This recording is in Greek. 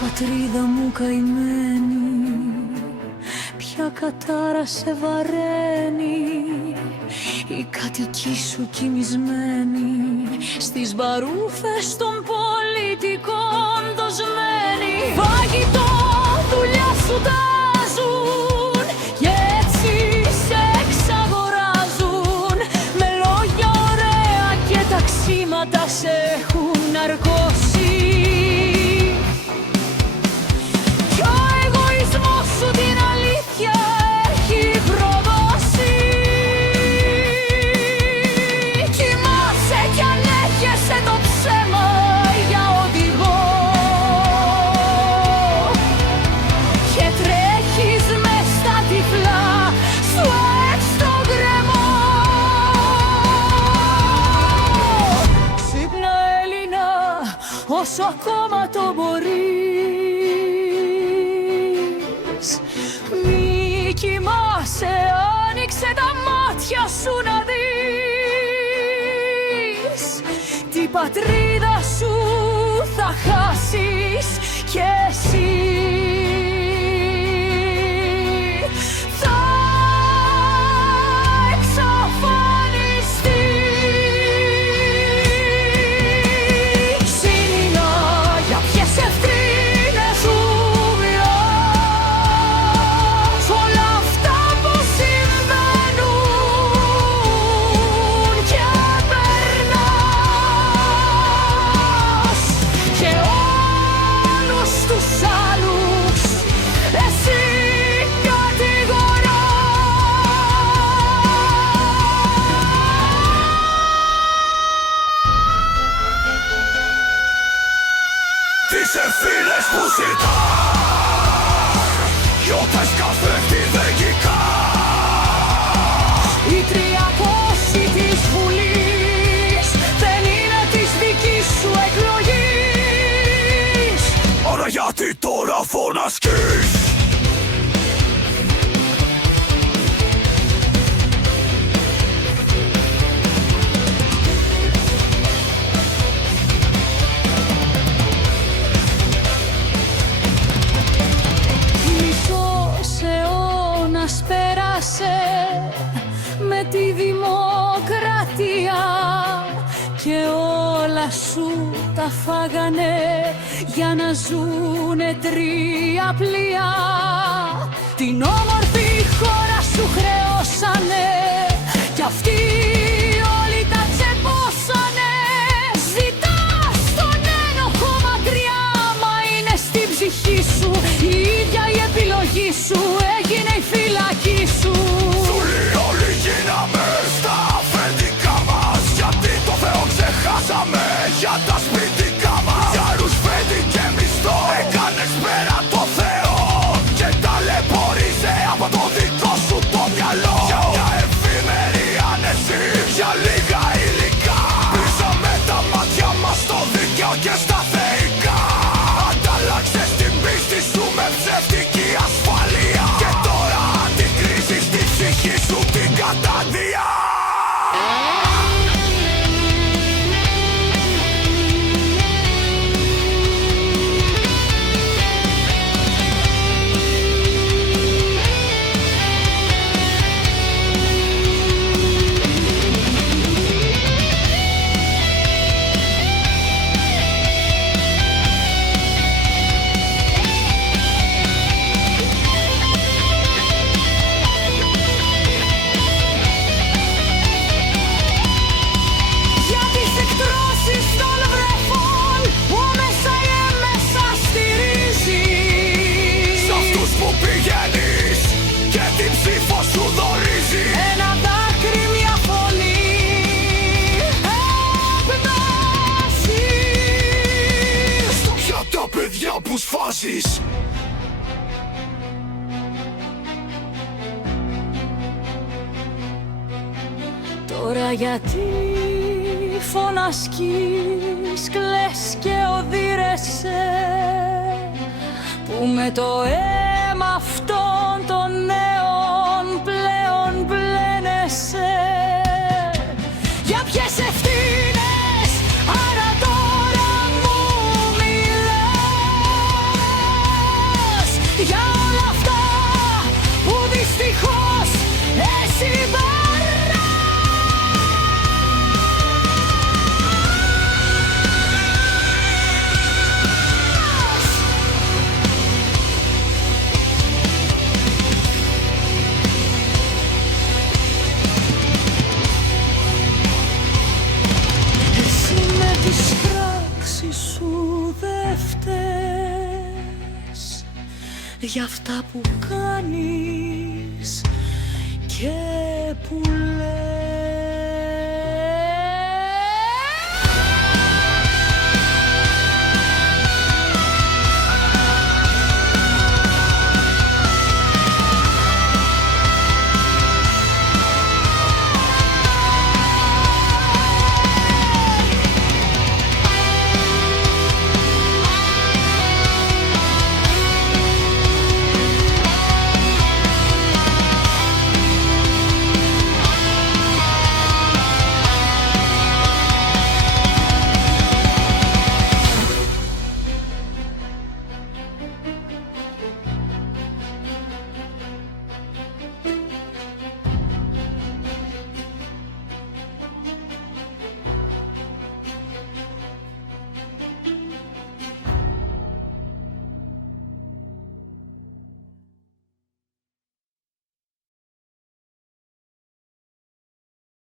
Πατρίδα μου καημένη, ποια κατάρα σε βαραίνει, η κατοική σου κοιμισμένη, στις μπαρούφες των πολιτικών δοσμένη. Φαγητό, δουλειά σου τάζουν και έτσι σε εξαγοράζουν, με λόγια ωραία και ταξίματα σε έχουν ναρκώσει. Σου την αλήθεια έχει προδώσει. Κοιμάσαι κι ανέχεσαι το ψέμα για οδηγό και τρέχεις μες στα τυφλά σου στο γκρεμό. Ξύπνα Έλληνα όσο ακόμα το μπορείς, μη κοιμάσαι, άνοιξε τα μάτια σου να δεις, την πατρίδα σου θα χάσεις κι εσύ. Θα εξαφανιστείς. Σύνηνα για ποιες ευθύνες σου που ζητάς, γιορτές καθεκτηδεγικά. Οι 300 της Βουλής δεν είναι της δικής σου εκλογής. Άρα γιατί τώρα φωνασκείς? Πέρασε με τη δημοκρατία και όλα σου τα φάγανε για να ζουνε τρία πλοία. Την όμορφη χώρα σου χρεώσανε κι αυτοί όλοι τα τσεπώσανε. Ζητάς τον ένοχο μακριά, μα είναι στην ψυχή σου η ίδια η επιλογή σου, έγινε η φυλακή σου. Όλοι γίναμε στα αφεντικά μας, γιατί το Θεό ξεχάσαμε για τα σπιτικά μας. Για ρουσφέντη και μισθό έκανες πέρα το Θεό και ταλαιπωρείσαι από το δικό σου το μυαλό. Για μια εφήμερη άνεση, για λίγα υλικά, πήσαμε τα μάτια μας στο δίκαιο και στα θεϊκά. Αντάλλαξες την πίστη σου με ψεύτικη ασφάλεια και τώρα αντικρίζεις τη ψυχή σου την καταδία. μου σφάζεις. Τώρα γιατί φωνασκείς, κλαις και οδύρεσαι, που με το αίμα αυτών των νέων πλέον μπλένεσαι. Για ποιες ευθύνες άρα τώρα μου μιλάς, για όλα αυτά που δυστυχώς εσύ για αυτά που κάνεις και που λες.